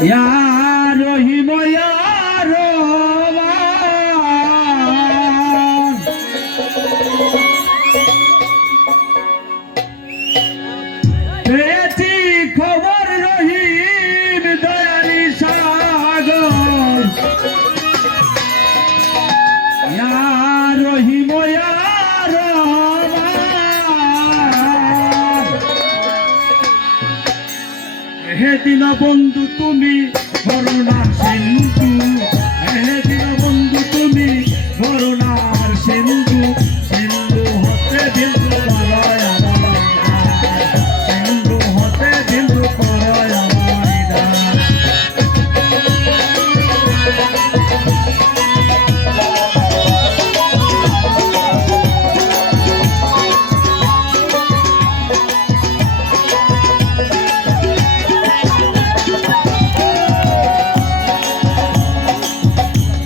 ইয়া রহিম ইয়া রহমান পেয়েছি খবর রহিম দয়ালি সাগর ইয়া রহিম ইয়া রহমান হে দিন বন্ধু তুমি করুণার সিন্ধু হে দিন বন্ধু তুমি করুণার সিন্ধু সিন্ধু হতে বিন্দু করয় আমার সিন্ধু হতে বিন্দু করয় আমার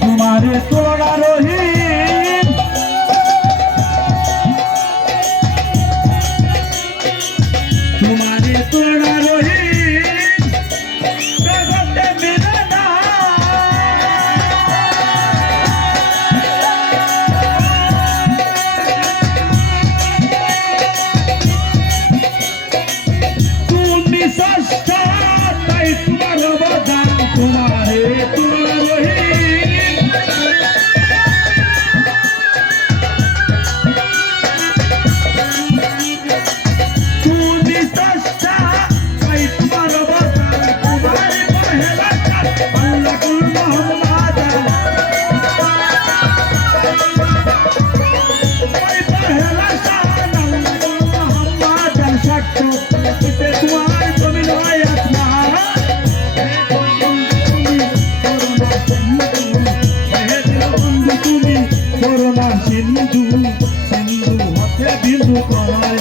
তোমারে তোরা রহিম তোমারে তোরা রহিম জগতে মেলে না তুমি সস্তা তাই তোমার অবদান তোমারে তোরা রহিম তুমি সস্তা তাই তোমার অবদান তোমারে পহেলা কাজ আল্লাহ কুল মোহাম্মদ তাই পহেলা শান আল্লাহ কুল মোহাম্মদ সাক্ষ্য দিতে তোমার জমিন হয় আসমান করোনা সিন্ধু সিন্ধু হতে বিন্দু করায়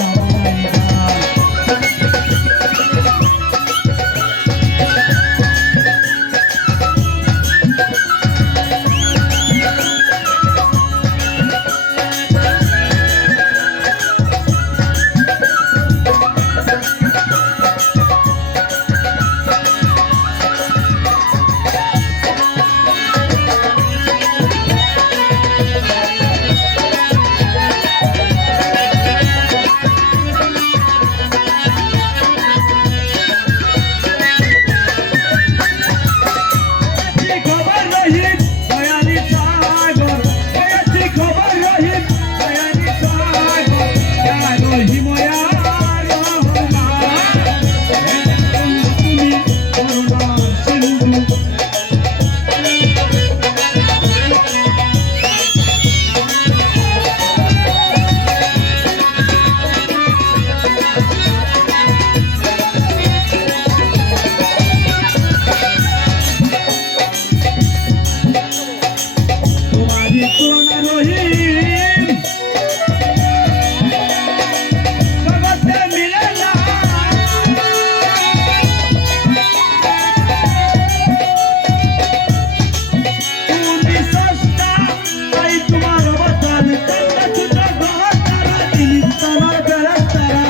খবর রহিম দয়ালি সাগর পেয়েছি খবর রহিম দয়ালি সাগর ইয়া রহিম ইয়া রহমান তুমি করুণার সিন্ধু তোমারে তোরা রহিম জগতে মিলে না তুমি সস্তা তাই তোমার অবদান চন্দ্র ছুট গ্রহ তারা জিনিস তোমার বেড়াতারা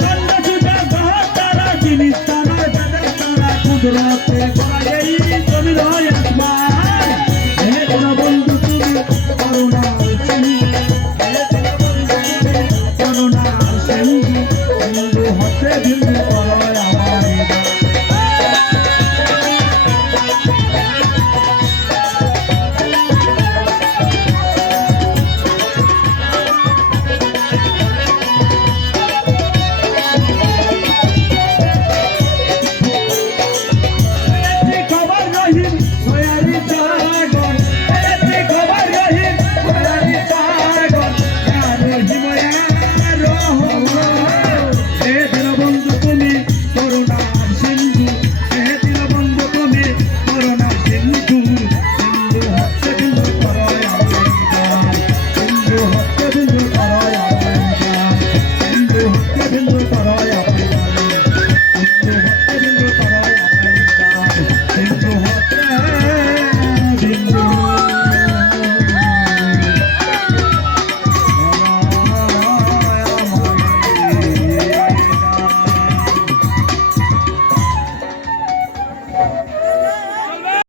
চন্দ্র ছুট গ্রহ তারা জিনিস তোমার বেড়াতারা কুদরতে গড়াই জমিন হয় আসমান হে দিন বন্ধু তুমি করুণার সিন্ধু হে দিন বন্ধু তুমি করুণার সিন্ধু সিন্ধু হতে বিন্দু করয়